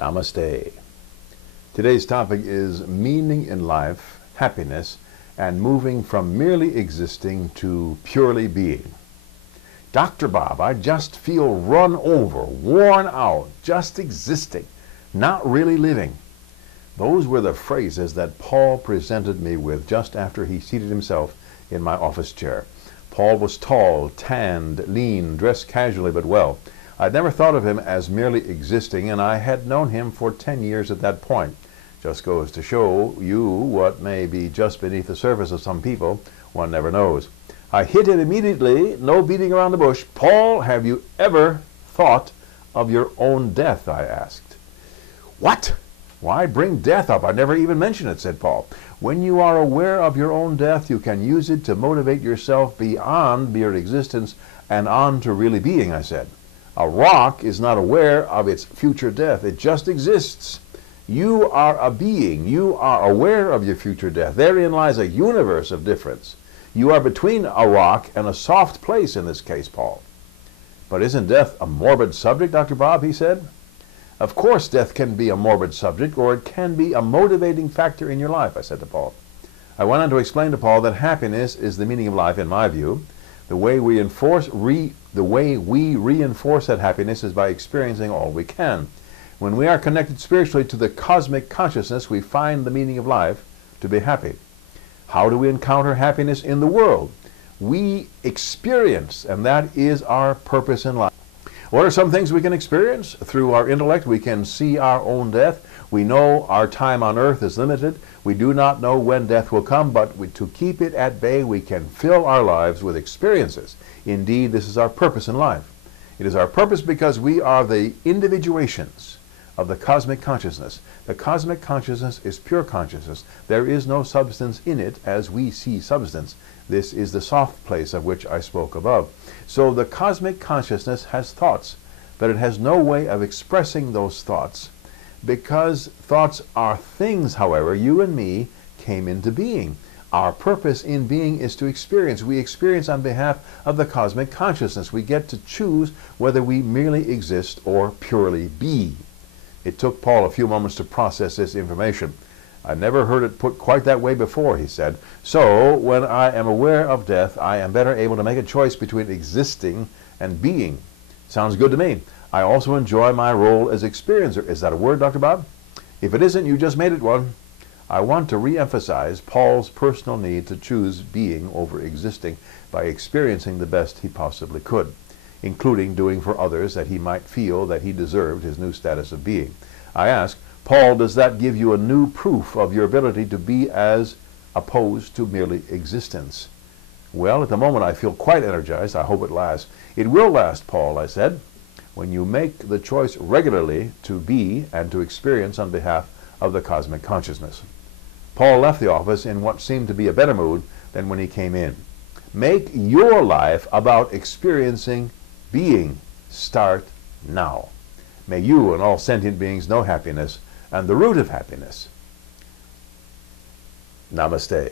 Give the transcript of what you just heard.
Namaste. Today's topic is meaning in life, happiness, and moving from merely existing to purely being. Dr. Bob, I just feel run over, worn out, just existing, not really living. Those were the phrases that Paul presented me with just after he seated himself in my office chair. Paul was tall, tanned, lean, dressed casually but well. I'd never thought of him as merely existing, and I had known him for 10 years at that point. Just goes to show you what may be just beneath the surface of some people. One never knows. I hit him immediately, no beating around the bush. Paul, have you ever thought of your own death? I asked. What? Why bring death up? I never even mentioned it, said Paul. When you are aware of your own death, you can use it to motivate yourself beyond mere existence and on to really being, I said. A rock is not aware of its future death. It just exists. You are a being. You are aware of your future death. Therein lies a universe of difference. You are between a rock and a soft place in this case, Paul. But isn't death a morbid subject, Dr. Bob? He said. Of course death can be a morbid subject, or it can be a motivating factor in your life, I said to Paul. I went on to explain to Paul that happiness is the meaning of life, in my view. The way we reinforce that happiness is by experiencing all we can. When we are connected spiritually to the cosmic consciousness, we find the meaning of life to be happy. How do we encounter happiness in the world? We experience, and that is our purpose in life. What are some things we can experience? Through our intellect, we can see our own death. We know our time on earth is limited. We do not know when death will come, but to keep it at bay, we can fill our lives with experiences. Indeed, this is our purpose in life. It is our purpose because we are the individuations of the cosmic consciousness. The cosmic consciousness is pure consciousness. There is no substance in it as we see substance. This is the soft place of which I spoke above. So the cosmic consciousness has thoughts, but it has no way of expressing those thoughts. Because thoughts are things, however, you and me came into being. Our purpose in being is to experience. We experience on behalf of the cosmic consciousness. We get to choose whether we merely exist or purely be. It took Paul a few moments to process this information. I never heard it put quite that way before, he said. So, when I am aware of death, I am better able to make a choice between existing and being. Sounds good to me. I also enjoy my role as experiencer. Is that a word, Dr. Bob? If it isn't, you just made it one. I want to re-emphasize Paul's personal need to choose being over existing by experiencing the best he possibly could, including doing for others that he might feel that he deserved his new status of being. I ask, Paul, does that give you a new proof of your ability to be as opposed to merely existence? Well, at the moment I feel quite energized. I hope it lasts. It will last, Paul, I said, when you make the choice regularly to be and to experience on behalf of the cosmic consciousness. Paul left the office in what seemed to be a better mood than when he came in. Make your life about experiencing being. Start now. May you and all sentient beings know happiness and the root of happiness. Namaste.